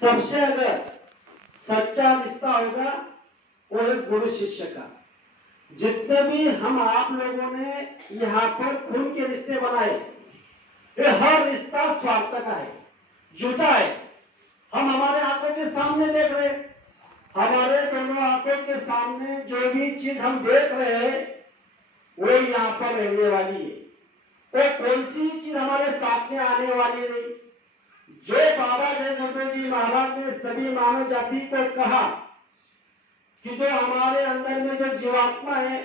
सबसे अगर सच्चा रिश्ता होगा वो है गुरु शिष्य का। जितने भी हम आप लोगों ने यहाँ पर खून के रिश्ते बनाए, ये हर रिश्ता स्वार्थ का है, झूठा है। हम हमारे आंखों के सामने देख रहे, हमारे दोनों आंखों के सामने जो भी चीज हम देख रहे हैं वो यहाँ पर रहने वाली है। वो कौन सी चीज हमारे साथ में आने वाली नहीं। जो बाबा जय गुरु जी महाराज ने सभी मानव जाति को कहा कि जो हमारे अंदर में जो जीवात्मा है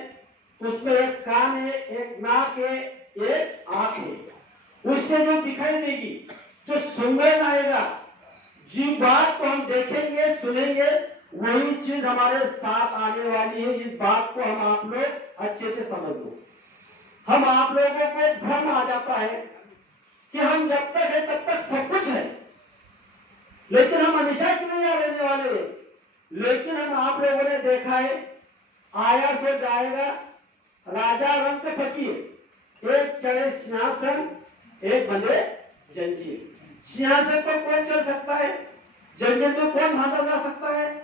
उसमें एक कान है, एक नाक है, एक आंख है, उससे जो दिखाई देगी, जो सुंदर आएगा, जिस बात को हम देखेंगे सुनेंगे वही चीज हमारे साथ आने वाली है। इस बात को हम आप लोग अच्छे से समझ लो। हम आप लोगों को भ्रम आ जाता है कि हम जब तक है तब तक सब कुछ है, लेकिन हम हमेशा के नहीं रहने वाले। लेकिन हम आप लोगों ने देखा है, आया तो जाएगा, राजा रंग के फकीर, एक चढ़े सिंहासन, एक बंधे जंजीर। सिंहासन पर कौन चढ़ सकता है, जंजीर में कौन बांधा जा सकता है?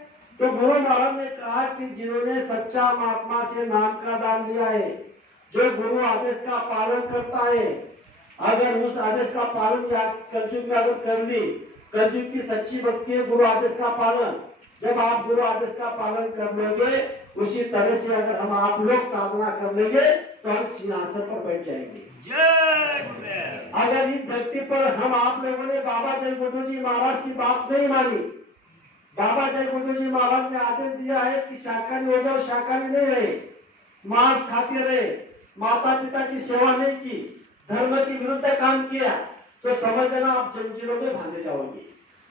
तो गुरु महाराज ने कहा कि जिन्होंने सच्चा महात्मा से नाम का दान दिया है, जो गुरु आदेश का पालन करता है, अगर उस आदेश का पालन कलयुग में अगर कर ली, कलयुग की सच्ची भक्ति है गुरु आदेश का पालन। जब आप गुरु आदेश का पालन कर लोगे, उसी तरह से अगर हम आप लोग साधना कर लेंगे तो हम सिंहासन पर बैठ जाएंगे। अगर इस धरती पर हम आप लोगों ने बाबा जय गुरु जी महाराज की बात नहीं मानी, बाबा जय गुरु जी महाराज ने आदेश दिया है कि शाकाहारी हो जाओ, शाकाहारी नहीं रहे, मांस खाते रहे, माता पिता की सेवा नहीं की, धर्म के विरुद्ध काम किया, तो समझ लेना आप जंजीरों में बांधे जाओगे।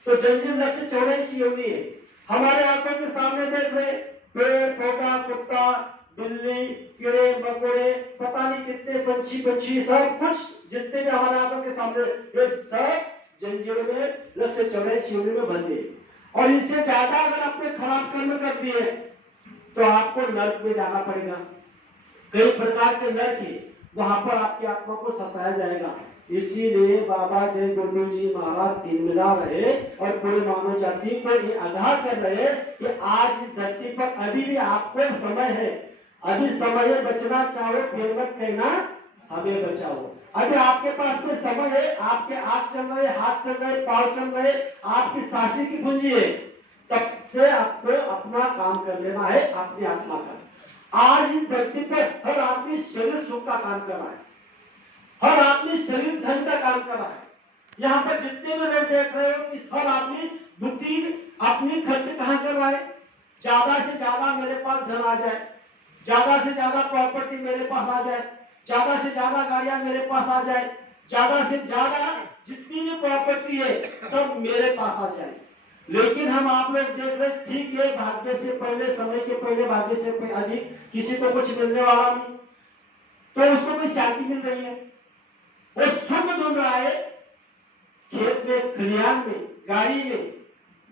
तो जंजीर लक्ष्य चौड़ाई सी होनी है। हमारे आंखों के सामने देख रहे पेड़ पौधा, कुत्ता, बिल्ली, कीड़े मकोड़े, पता नहीं कितने पंछी सब कुछ जितने भी हमारे आंखों के सामने, ये सब जंजीरों में लक्ष्य चौड़ाई सी होने में बंधे। और इससे ज्यादा अगर आपने खराब कर्म कर दिए तो आपको नरक में जाना पड़ेगा। कई प्रकार के नरक है, वहां पर आपकी आत्मा को सताया जाएगा। इसीलिए बाबा जय गुरु जी महाराज दिन मिला रहे और पूरे मानव जाति को ये आगाह कर रहे कि आज इस धरती पर अभी भी आपको समय है, अभी समय है, बचना चाहो फिर मत कहना हमें बचाओ। अभी आपके पास में समय है, आपके आंख चल रहे, हाथ चल रहे, पाँव चल रहे, आपकी सांसें की पूंजी है, तब से आपको अपना काम कर लेना है, अपनी आत्मा का। आज इस धरती पर हर आदमी शरीर सुख का काम कर रहा है, हर आदमी शरीर धन का काम कर रहा है। यहाँ पर जितने भी लोग देख रहे हो कि हर आदमी बुद्धि अपनी खर्च कहाँ कर रहा है, ज्यादा से ज्यादा मेरे पास धन आ जाए, ज्यादा से ज्यादा प्रॉपर्टी मेरे पास आ जाए, ज्यादा से ज्यादा गाड़ियां मेरे पास आ जाए, ज्यादा से ज्यादा जितनी भी प्रॉपर्टी है सब मेरे पास आ जाए। लेकिन हम आप लोग देख रहे, ठीक है, भाग्य से पहले, समय के पहले, भाग्य से अधिक किसी को कुछ मिलने वाला नहीं, तो उसको कोई शांति मिल रही है, वो सुख ढूंढ रहा है, खेत में, खलिहान में, गाड़ी में,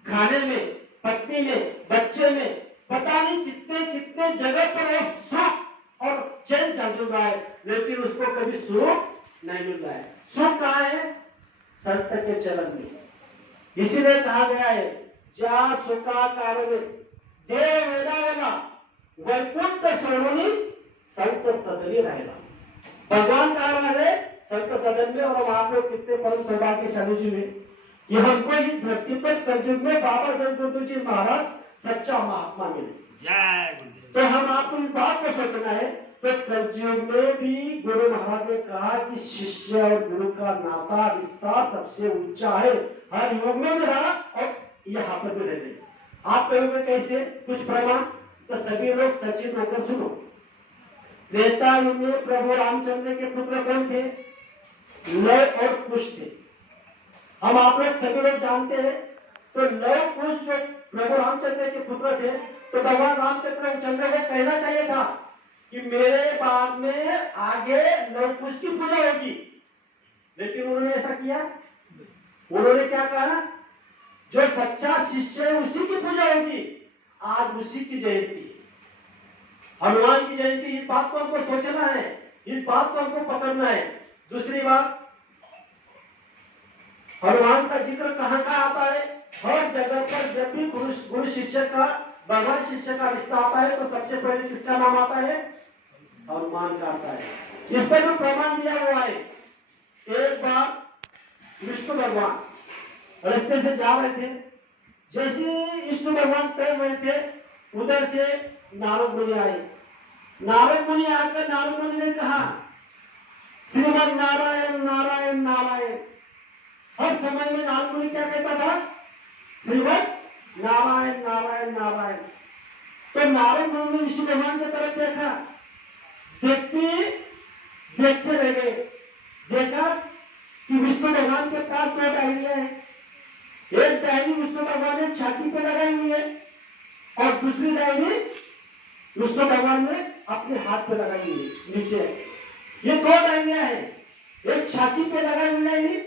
खाने में, पत्नी में, बच्चे में, पता नहीं कितने कितने जगह पर वो सुख और चैन चल रहा है, लेकिन उसको कभी सुख नहीं मिल रहा है। सुख कहाँ है? संत के चरण में। इसीलिए कहा गया है, जा सुखा कारवे देव वेदावेला वैकुंठ सोनी संत सदनी रहेगा। भगवान कहा रहे संत सदन में, और आप लोग कितने परम सौभाग्यशाली जी में ये हमको इस धरती पर कलयुग में बाबा जय गुरु जी महाराज सच्चा महात्मा मिले। तो हम आपको इस बात को सोचना है, तो कलयुग में भी गुरु महाराज ने कहा कि शिष्य और गुरु का नाता रिश्ता सबसे ऊंचा है, हर युग में भी रहा और यहाँ पर भी रहे। आप कहोगे कैसे, कुछ प्रमाण? तो सभी लोग सचिव होकर सुनो। त्रेता युग में प्रभु रामचंद्र के पुत्र कौन थे? लव और कुश थे। हम आप लोग सभी लोग जानते हैं। तो लव कुश जो प्रभु रामचंद्र के पुत्र थे, तो भगवान रामचंद्र को कहना चाहिए था कि मेरे बाद में आगे लव कुश की पूजा होगी, लेकिन उन्होंने ऐसा किया? उन्होंने क्या कहा? जो सच्चा शिष्य है उसी की पूजा होगी। आज उसी की जयंती, हनुमान की जयंती। इस बात को हमको सोचना है, इस बात को हमको पकड़ना है। दूसरी बात, हनुमान का जिक्र कहाँ कहाँ आता है? हर जगह पर जब भी गुरु शिष्य का, भगवान शिष्य का रिश्ता आता है तो सबसे पहले किसका नाम आता है? हनुमान का आता है। इस पर जो प्रमाण दिया हुआ है, एक बार विष्णु भगवान रास्ते से जा रहे थे, जैसे विष्णु भगवान टहल रहे थे, उधर से नारद मुनि आए। नारद मुनि आकर नारद मुनि ने कहा, श्रीमन नारायण नारायण नारायण। हर समय में नारद मुनि क्या कहता था? श्रीमन नारायण नारायण नारायण। तो नारद मुनि ने विष्णु भगवान की तरफ देखा, देखते देखते रह गए। देखा कि विष्णु भगवान के पास दो डायरियां हैं। एक डायरी विष्णु भगवान ने छाती पे लगाई हुई है और दूसरी डायरी विष्णु भगवान ने अपने हाथ पे लगाई हुई है नीचे। ये दो डायरियां हैं, एक छाती पे लगाई हुई डायरी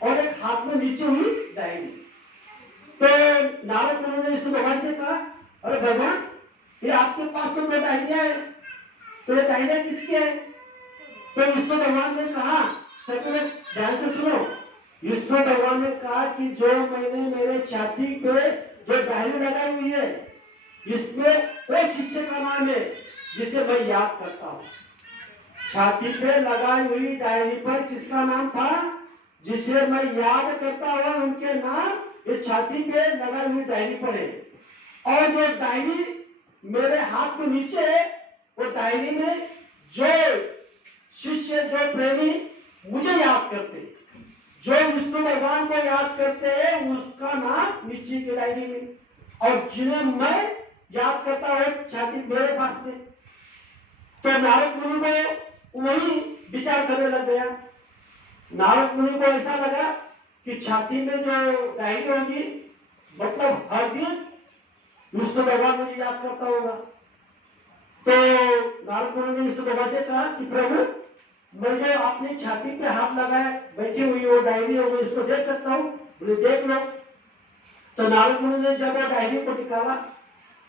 और एक हाथ में नीचे हुई डायरी। तो नारद मुनि ने विष्णु भगवान से कहा, अरे भगवान, ये आपके पास तो दो डायरियां है, तो ये डायरियां किसकी है? तो विष्णु भगवान ने कहा, सभी ध्यान से सुनो, विष्णु भगवान ने कहा कि जो मैंने मेरे छाती पे जो डायरी लगाई हुई है, इसमें वो शिष्य का नाम है जिसे मैं याद करता हूँ। छाती पे लगाई हुई डायरी पर किसका नाम था? जिसे मैं याद करता हूँ, उनके नाम ये छाती पे लगाई हुई डायरी पर है। और जो डायरी मेरे हाथ में नीचे है, वो डायरी में जो शिष्य, जो प्रेमी मुझे याद करते, जो विष्णु भगवान को याद करते हैं, उसका नाम नीचे की डायरी में, और जिन्हें मैं याद करता हूँ छाती मेरे पास में। तो नारद मुनि को वही विचार करने लग गया। नारद मुनि को ऐसा लगा कि छाती में जो डायरी होगी, मतलब हर दिन विष्णु भगवान मुझे याद करता होगा। तो नारद मुनि ने विष्णु भगवान से कहा कि प्रभु, मैं जो अपनी छाती पे हाथ लगाए बैठी हुई वो डायरी है, वो इसको देख सकता हूँ? बोले देख लो। तो नारद मुनि ने जब वो डायरी को निकाला,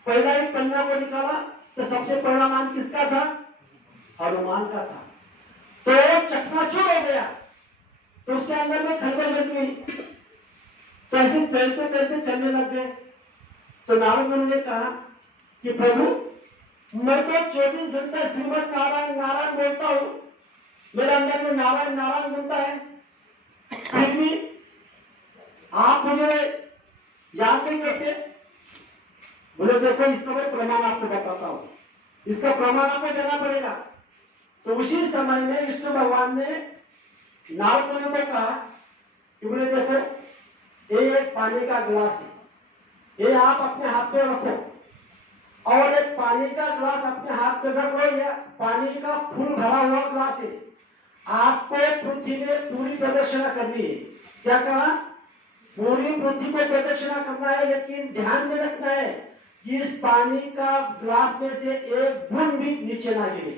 पहला ही पन्ना को निकाला, तो सबसे पहला नाम किसका था? हनुमान का था। तो चकनाचूर हो गया, तो उसके अंदर में खलबल मच गई। तो ऐसे टहलते टहलते चलने लग गए। तो नारद मुनि ने कहा कि प्रभु, मैं तो 24 घंटे श्रीमद नारायण नारायण बोलता हूँ, मेरे अंदर में नारायण नारायण बनता है, फिर भी आप मुझे याद नहीं करते। बोले देखो, इसका मैं प्रमाण आपको बताता हूँ, इसका प्रमाण आपको देना पड़ेगा। तो उसी समय में विष्णु भगवान ने नारद मुनि को कहा कि बोले देखो, ये एक पानी का गिलास है, ये आप अपने हाथ में रखो, और एक पानी का गिलास अपने हाथ में रख लो। यह पानी का फुल भरा हुआ गिलास है, आपको पृथ्वी में पूरी प्रदक्षिणा करनी है। क्या कहा? पूरी पृथ्वी को प्रदक्षिणा करना है, लेकिन ध्यान में रखना है कि इस पानी का गिलास में से एक बूंद भी नीचे ना गिरे।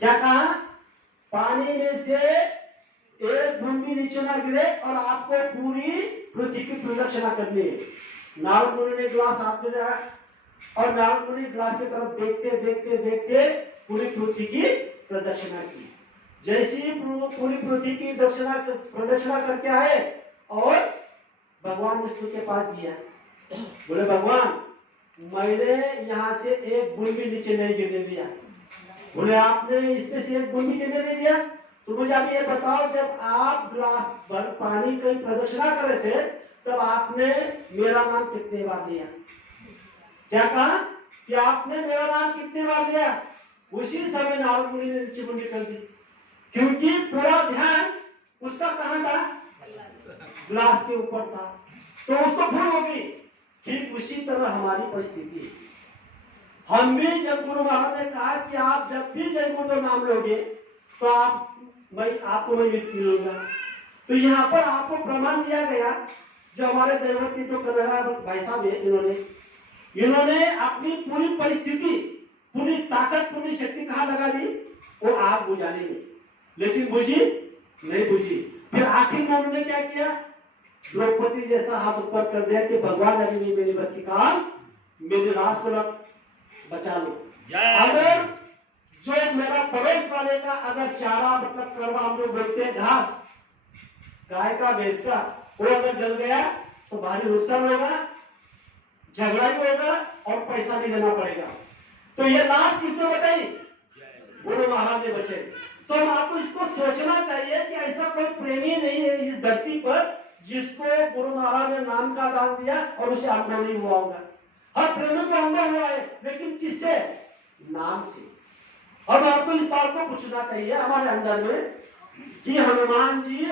क्या कहा? पानी में से एक बूंद भी नीचे ना गिरे और आपको पूरी पृथ्वी की प्रदक्षिणा करनी है। नारद मुनि ने गिलास हाथ में रखा और नारद मुनि गिलास की तरफ देखते देखते देखते पूरी पृथ्वी की प्रदक्षिणा की। जैसे ही पूरी पृथ्वी की प्रदक्षिणा करके आए और भगवान विष्णु के पास दिया। बोले भगवान, मैंने यहाँ से एक बूंद भी नीचे नहीं गिरने दिया। बोले आपने इसमें से एक बूंद भी गिरने नहीं दिया? तो मुझे आप ये बताओ, जब आप गिलास भर पानी की प्रदक्षिणा कर रहे थे, तब आपने मेरा नाम कितने बार लिया? क्या कहा कि आपने मेरा नाम कितने बार लिया? उसी समय नारद मुनि ने नीचे बूंदी कर दी, क्योंकि पूरा ध्यान उसका कहां था? गिलास के ऊपर था, तो उसको भूल हो गई। ठीक उसी तरह हमारी परिस्थिति है। हम भी जब गुरु महाराज ने कहा कि आप जब भी जय गुरु नाम लोगे तो आपको मैं मिलूंगा, तो यहाँ पर आपको प्रमाण दिया गया। जो हमारे देवती जो कन्हैया भाई साहब है, इन्होंने अपनी पूरी परिस्थिति, पूरी ताकत, पूरी शक्ति कहाँ लगा दी? वो आग बुझाने में, लेकिन बुझी नहीं बुझी। फिर आखिर में उन्होंने क्या किया? द्रौपदी जैसा हाथ ऊपर कर दिया कि भगवान अभी नहीं मेरी बस की काम, मेरे राज को बचा लो। अगर जो मेरा पड़ोस वाले का अगर चारा, मतलब करवा, हम लोग बोलते हैं घास, गाय का, भैंस का, वो अगर जल गया तो भारी नुकसान होगा, झगड़ा भी होगा और पैसा भी देना पड़ेगा। तो ये लाश किसने बताई? गुरु महाराज ने बचे। तो हम आपको इसको सोचना चाहिए कि ऐसा कोई प्रेमी नहीं है इस धरती पर जिसको गुरु महाराज ने नाम का दान दिया और उसे अनुभव नहीं हुआ होगा। हर प्रेमी को अनुभव हुआ है, लेकिन किससे? नाम से। अब आपको इस बात को पूछना चाहिए हमारे अंदर में कि हनुमान जी